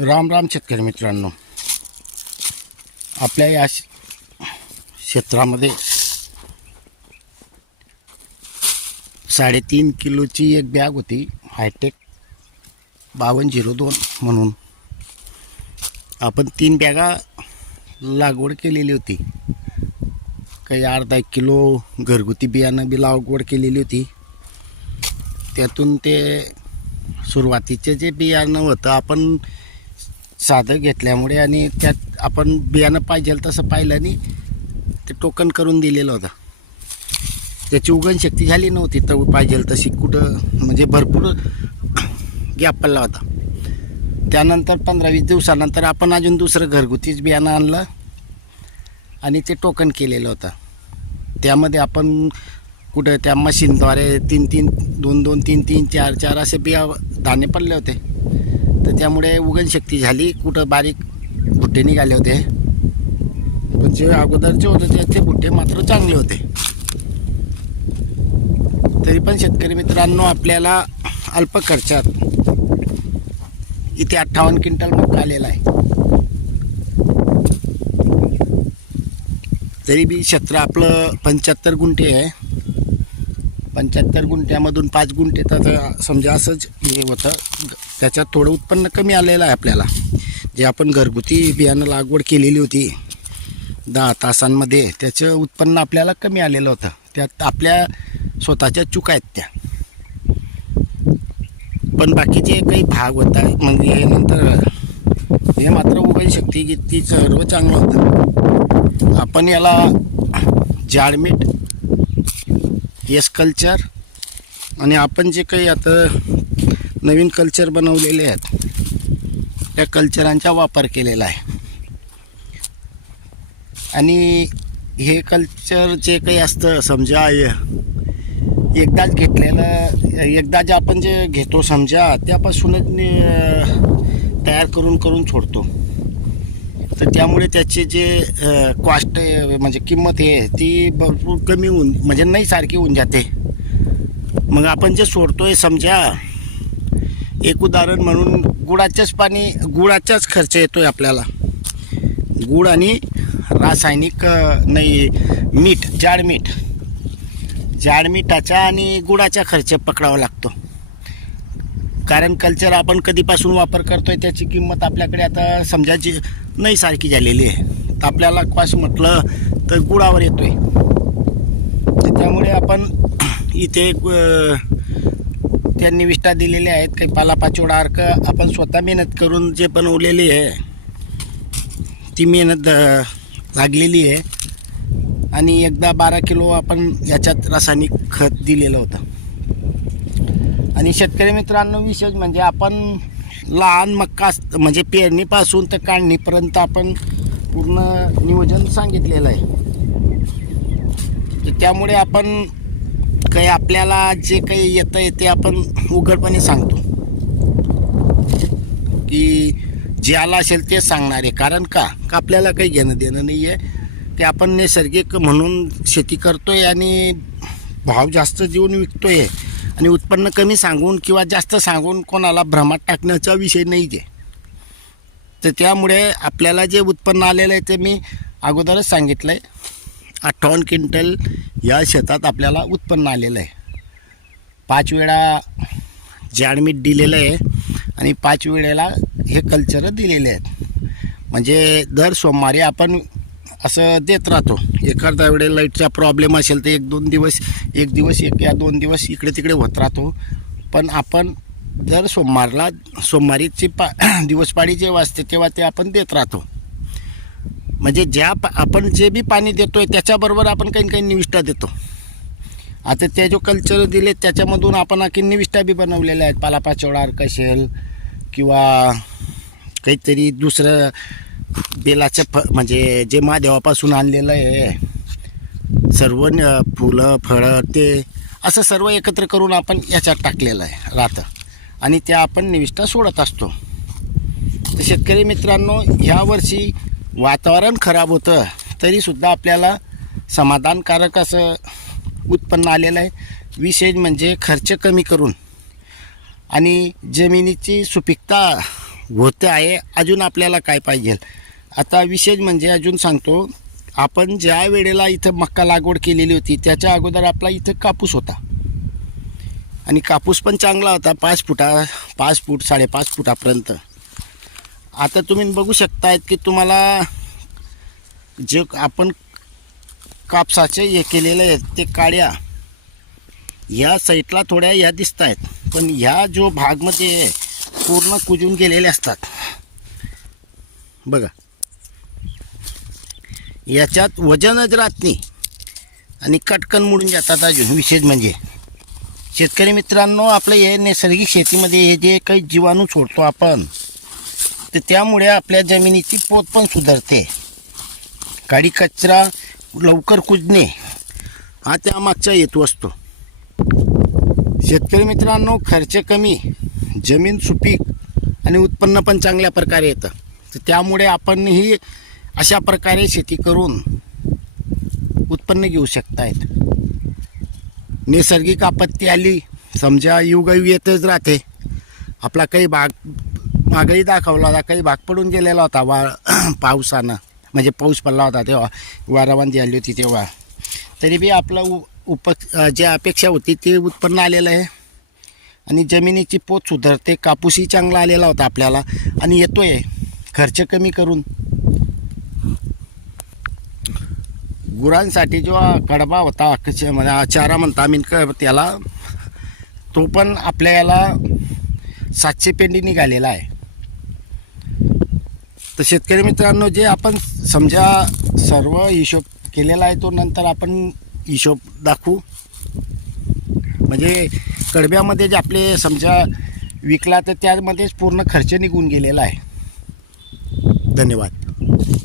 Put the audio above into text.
राम राम शेतकरी मित्रांनो. आपल्या या श- क्षेत्रामध्ये साडेतीन किलोची एक बॅग होती. हायटेक बावन्न झिरो दोन म्हणून. आपण तीन बॅगा लागवड केलेली होती. काही अर्धा एक किलो घरगुती बियाणं बी लागवड केलेली होती. त्यातून ते सुरुवातीचे जे बियाणं होतं आपण साधं घेतल्यामुळे आणि त्यात आपण बियाणं पाहिजे तसं पाहिलं आणि ते टोकन करून दिलेलं होतं. त्याची उगण शक्ती झाली नव्हती तर पाहिजे तशी कुठं म्हणजे भरपूर गॅप पडला होता. त्यानंतर पंधरा वीस दिवसानंतर आपण अजून दुसरं घरगुतीच बियाणं आणलं आणि ते टोकन केलेलं होतं. त्यामध्ये आपण कुठं त्या मशीनद्वारे तीन तीन दोन दोन तीन तीन चार चार असे बिया दाणे पडले होते. तर त्यामुळे उगण शक्ती झाली. कुठं बारीक भुट्टे निघाले होते. पण जे अगोदरचे होते त्याचे भुट्टे मात्र चांगले होते. तरी पण शेतकरी मित्रांनो आपल्याला अल्प खर्चात इथे अठ्ठावन्न क्विंटल मका आलेला आहे. तरी बी क्षेत्र आपलं पंच्याहत्तर गुंठे आहे. पंच्याहत्तर गुंठ्यामधून पाच गुंठे तर समजा असंच हे होतं. त्याच्यात थोडं उत्पन्न कमी आलेलं आहे आपल्याला. जे आपण घरगुती बियाणं लागवड केलेली होती दहा तासांमध्ये त्याचं उत्पन्न आपल्याला कमी आलेलं होतं. त्यात आपल्या स्वतःच्या चुका आहेत त्या. पण बाकीचे काही भाग होता म्हणजे नंतर हे मात्र उभय शक्ती ती सर्व चांगलं होतं. आपण याला जाडमीठ येस कल्चर आणि आपण जे काही आता नवीन कल्चर बनवलेले आहेत त्या कल्चरांचा वापर केलेला आहे. आणि हे कल्चर जे काही असतं समजा एकदाच घेतलेलं एकदा जे आपण जे घेतो समजा त्यापासूनच तयार करून करून सोडतो. तर त्यामुळे त्याचे जे कॉस्ट म्हणजे किंमत आहे ती भरपूर कमी होऊन म्हणजे नाही सारखी होऊन जाते. मग आपण जे सोडतोय समजा एक उदाहरण म्हणून गुळाच्याच पाणी गुळाचाच खर्च येतो आहे आपल्याला. गुळ आणि रासायनिक नाही मीठ जाड मीठ. जाड मिठाचा आणि गुळाचा खर्च पकडावा लागतो. कारण कल्चर आपण कधीपासून वापर करतोय त्याची किंमत आपल्याकडे आता समजायची नाही सारखी झालेली आहे. तर आपल्याला क्वास म्हटलं तर गुळावर येतोय. त्यामुळे आपण इथे त्या निविष्ठा दिलेल्या आहेत काही पालापाचोडा अर्क आपण स्वतः मेहनत करून जे बनवलेली आहे ती मेहनत लागलेली आहे. आणि एकदा बारा किलो आपण याच्यात रासायनिक खत दिलेलं होतं. आणि शेतकरी मित्रांनो विशेष म्हणजे आपण लहान मक्का म्हणजे पेरणीपासून तर काढणीपर्यंत आपण पूर्ण नियोजन सांगितलेलं आहे. तर त्यामुळे आपण काही आपल्याला जे काही येतं आहे ते आपण उघडपणे सांगतो. की जे आलं असेल ते सांगणार आहे. कारण का? का आपल्याला काही घेणं देणं नाही आहे की आपण नैसर्गिक म्हणून शेती करतो आहे आणि भाव जास्त देऊन आहे आणि उत्पन्न कमी सांगून किंवा जास्त सांगून कोणाला भ्रमात टाकण्याचा विषय नाही आहे तर त्यामुळे आपल्याला जे उत्पन्न आलेलं आहे ते मी अगोदरच सांगितलं आहे अठ्ठावन्न क्विंटल या शेतात आपल्याला उत्पन्न आलेलं आहे. पाच वेळा जाडमीठ दिलेलं आहे आणि पाच वेळेला हे कल्चर दिलेले आहेत. म्हणजे दर सोमवारी आपण असं देत राहतो. एखाद्या वेळे लाईटचा प्रॉब्लेम असेल तर एक दोन दिवस एक दिवस एक या दोन दिवस इकडे तिकडे होत राहतो. पण आपण जर सोमवारला सोमवारीची पा दिवसपाळी जेव्हा असते तेव्हा ते आपण देत राहतो. म्हणजे ज्या पा आपण जे बी पाणी देतो आहे त्याच्याबरोबर आपण काही काही निविष्ठा देतो. आता ते जो कल्चर दिले त्याच्यामधून आपण आणखी निविष्ठा बी बनवलेल्या आहेत. पालापाचोळा अर्कशेल किंवा काहीतरी दुसरं बेलाचं फ म्हणजे जे महादेवापासून आणलेलं आहे सर्व न- फुलं फळं ते असं सर्व एकत्र करून आपण याच्यात टाकलेलं आहे राहतं. आणि त्या आपण निविष्ठा सोडत असतो. तर शेतकरी मित्रांनो ह्यावर्षी वातावरण खराब होतं तरीसुद्धा आपल्याला समाधानकारक असं उत्पन्न आलेलं आहे. विशेष म्हणजे खर्च कमी करून. आणि जमिनीची सुपीकता होते आहे अजून आपल्याला काय पाहिजे? आता विशेष म्हणजे अजून सांगतो आपण ज्या वेळेला इथं मक्का लागवड केलेली होती त्याच्या अगोदर आपला इथं कापूस होता. आणि कापूस पण चांगला होता पाच फुटा पाच फूट साडेपाच फुटापर्यंत. आता तुम्ही बघू शकतायत की तुम्हाला जे आपण कापसाचे हे केलेले आहेत ते काड्या ह्या साईडला थोड्या ह्या दिसत आहेत पण ह्या जो भागमध्ये पूर्ण कुजून गेलेले असतात. बघा. याच्यात वजनच राहत नाही. आणि कटकन मोडून जातात अजून. विशेष म्हणजे शेतकरी मित्रांनो आपलं हे नैसर्गिक शेतीमध्ये हे जे काही जीवाणू सोडतो आपण तर त्यामुळे आपल्या जमिनीची पोत पण सुधारते. काडी कचरा लवकर कुजणे हा त्यामागचा हेतू असतो. शेतकरी मित्रांनो खर्च कमी जमीन सुपीक आणि उत्पन्न पण चांगल्या प्रकारे येतं. तर त्यामुळे आपण ही अशा प्रकारे शेती करून उत्पन्न घेऊ शकतायत. नैसर्गिक आपत्ती आली समजा युगायू येतच राहते. आपला काही भाग मागही दाखवला होता काही भाग पडून गेलेला होता वा पावसानं. म्हणजे पाऊस पडला होता तेव्हा वारावांदी आली होती तेव्हा. तरी बी आपलं उ उप जे अपेक्षा होती ते उत्पन्न आलेलं आहे. आणि जमिनीची पोत सुधारते कापूसही चांगला आलेला होता आपल्याला. आणि येतोय खर्च कमी करून. गुरांसाठी जो कडबा होता कशा म्हणजे चारा म्हणता आम्ही क- त्याला तो पण आपल्या याला सातशे पेंडी निघालेला आहे. तर शेतकरी मित्रांनो जे आपण समजा सर्व हिशोब केलेला आहे तो नंतर आपण हिशोब दाखवू. म्हणजे कडब्यामध्ये जे आपले समजा विकला तर त्यामध्येच पूर्ण खर्च निघून गेलेला आहे. धन्यवाद.